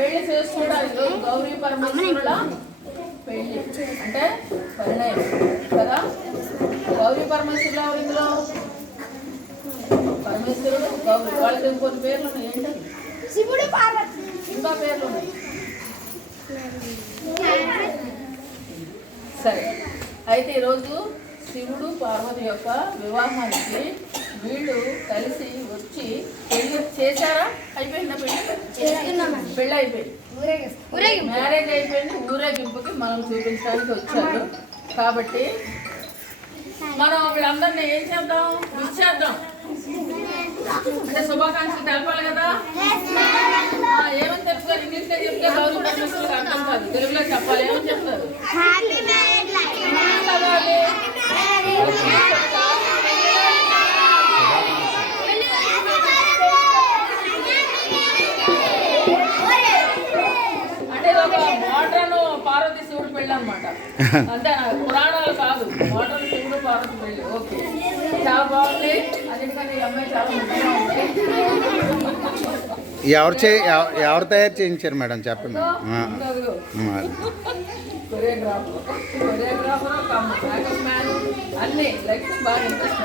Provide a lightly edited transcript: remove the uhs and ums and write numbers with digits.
పెళ్లి చేసుకోవడానికి గౌరీ పరమేశ్వరుల పెళ్లి అంటే పరిణయం కదా. గౌరీ పరమేశ్వరులు ఎవరు ఇందులో? పరమేశ్వరుడు గౌరీ, వాళ్ళకి కొన్ని పేర్లు ఉన్నాయి. ఏంటి? శివుడు, పార్వతి. ఇంకా పేర్లు ఉన్నాయి. సరే, అయితే ఈరోజు శివుడు పార్వతి యొక్క వివాహానికి వీళ్ళు కలిసి వచ్చి పెళ్లి చేశారా? అయిపోయిందా పెళ్లి? పెళ్ళి అయిపోయింది, మ్యారేజ్ అయిపోయింది. ఊరేగింపుకి మనం చూపించడానికి వచ్చారు. కాబట్టి మనం వీళ్ళందరినీ ఏం చేద్దాం? విష్ చేద్దాం. అంటే శుభాకాంక్షలు తెలపాలి కదా. ఏమని తెలుపుతారు? ఇంగ్లీష్లో చెప్తే గౌరీ పరమేశ్వరులకు అర్థం కాదు, తెలుగులో చెప్పాలి. ఏమని చెప్తారు? అంటే ఒక మోడ్రన్ పార్వతి శివుడు పెళ్ళి అనమాట. అంటే పురాణాలు కాదు, మోడ్రన్ శివుడు పార్వతి పెళ్ళి. ఓకే, చాలా బాగుంది. అందుకని ఈ అమ్మాయి చాలా ముఖ్యంగా ఉంది. ఎవరు తయారు చేయించారు మేడం చెప్పండి. కొరియోగ్రాఫర్, మేకప్ మ్యాన్ అన్నీ లైక్ బాగా ఇంట్రెస్ట్.